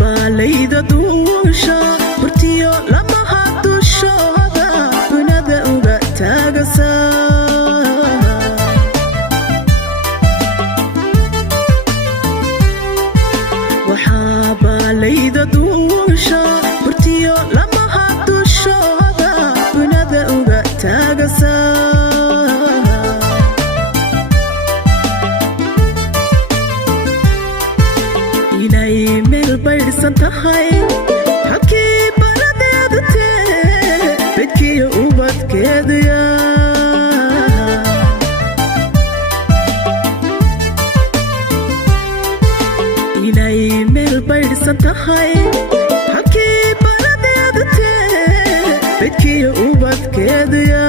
baalayda duusha burtiyo lamaha dushooda dunida uga taagasa waxaa baalayda duusha burtiyo lamaha dushooda dunida uga taagasa inay meel baydhsan tahay halkii baradeedu tee bedkiyo ubadkeeduya inay meel baydhsan tahay halkii baradeedu tee bedkiyo ubadkeeduya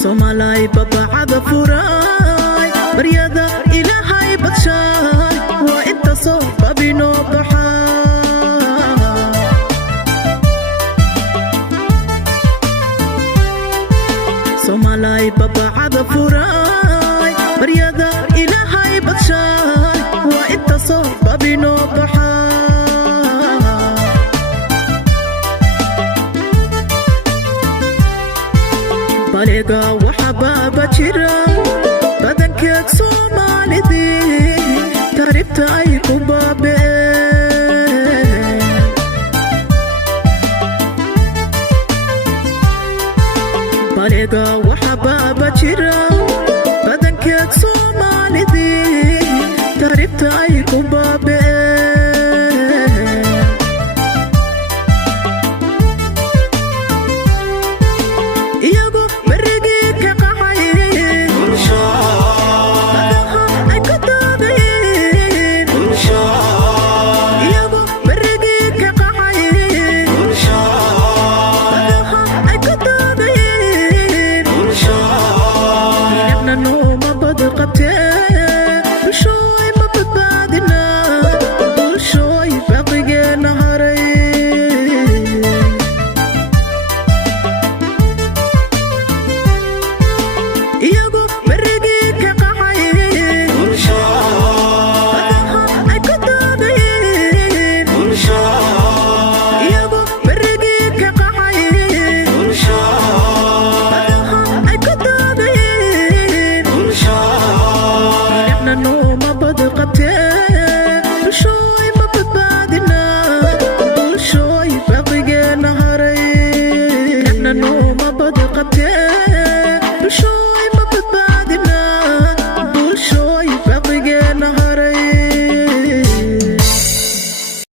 somalay babacada furay baryada ilaahay badshay waa inta soo babino baxa somalay babacada furay baryada ilaahay badshay waa inta soo babino baxa baliga waxa baaba jira badankeed soomaalidii taariibta ay ku baabeen baliga waxa baaba jira badankeed soomaalidii taariibta ay ku baabeen no ma bad qabtee